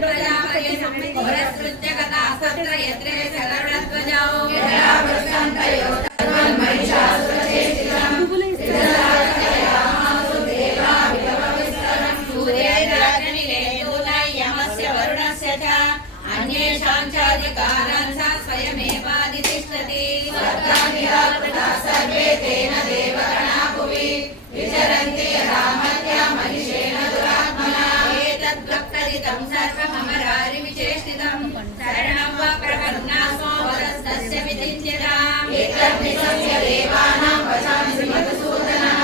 ప్రజాపతిం పురస్కృత్య గతాస్తత్ర యత్రే శరణధ్వజౌ एतद्वक्तरितं सर्वमरारिविचेष्टितं शरणं वा प्रपन्नासो वरस्तस्य विचिन्त्यताम् एतद्विधस्य देवानां वचांसि मधुसूदनः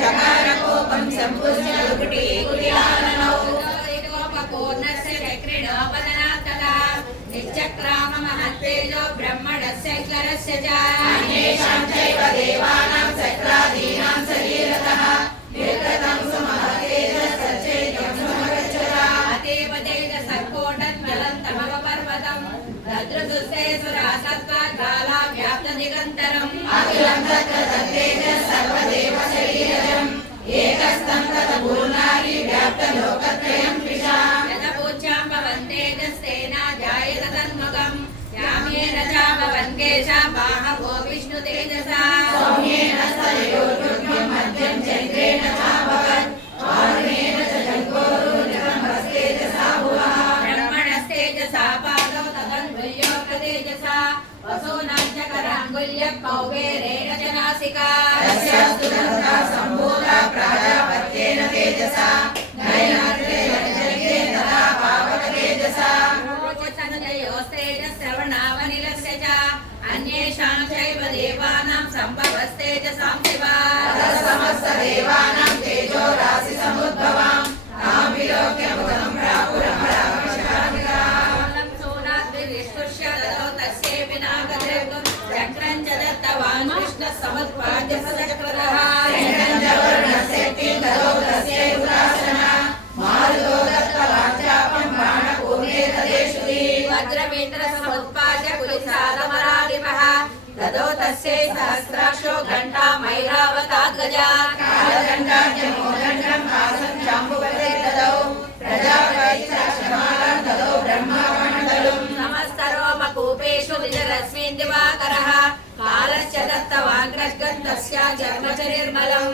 चकार कोपं सम्पुष्य कुटी कुटिलाननौ कोपपूर्णस्य चक्रिणोपदनात्ततः निश्चक्राममहत्तेजो ब्रह्मणस्य करस्य च अन्येषां चैव देवानां चक्रादीनां शरीरतः अखिलन्तरम् अखिलन्तक्रततेज सर्वदेव शरीरजम् एकस्तं ततपूर्णानि व्याप्तलोकत्रयं पिशा रथपूजां जायत तन्मुखम् याम्येन च भवन्तेषा बाहवो विष्णुतेजसा। सौम्येन ददौ तस्यैवुदासना मारुतो दत्तवान् चापं बाणपूर्णे तदेषु वज्रमेन्द्रसमुत्पाद्य कुलिसालमराधिपः ददौ तस्यै सहस्राक्षो घण्टा मैरावताद्गजा तस्य चर्मचरिर्मलम्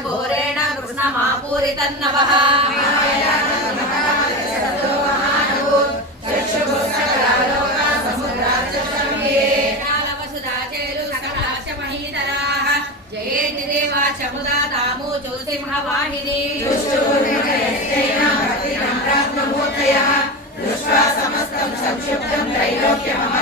घोरेण कृष्णमापूरितन्नवः జయేతి దేవా చముదా తాము జ్యోతిమహావాహిని దృష్ట్రా సమస్తం సంక్షిప్తం త్రైలోక్యమహ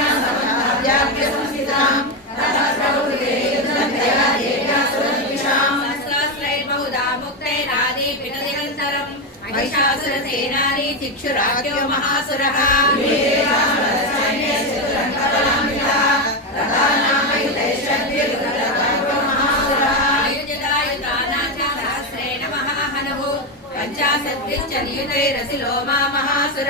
క్షురాఖ్యో మహాసుర పంచాశక్తిశ్చ నియుతైరసి లోమా మహాసుర.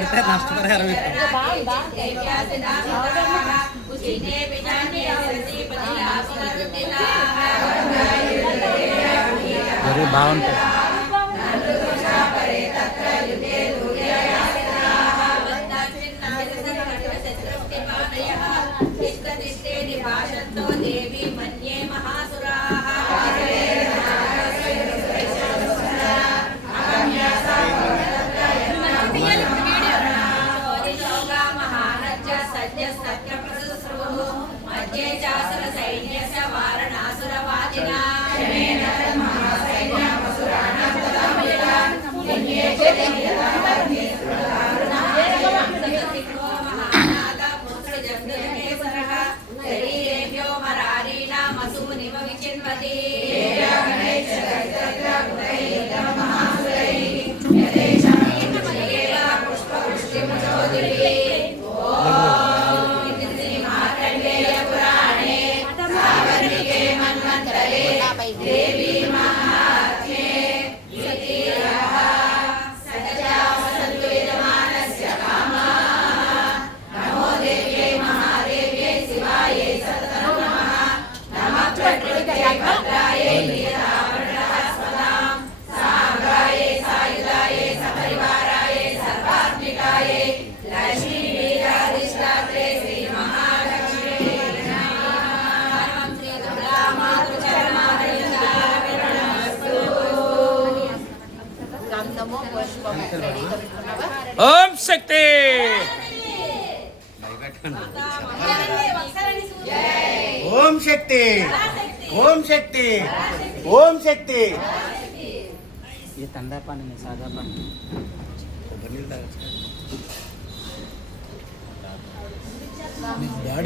पड़ता है नाश्ता पर। हर व्यक्ति अरे बावन ఓం శక్తి ఓం శక్తి ఓం శక్తి ఓం శక్తి ये ठंडा पानी में सादा पानी బాడీ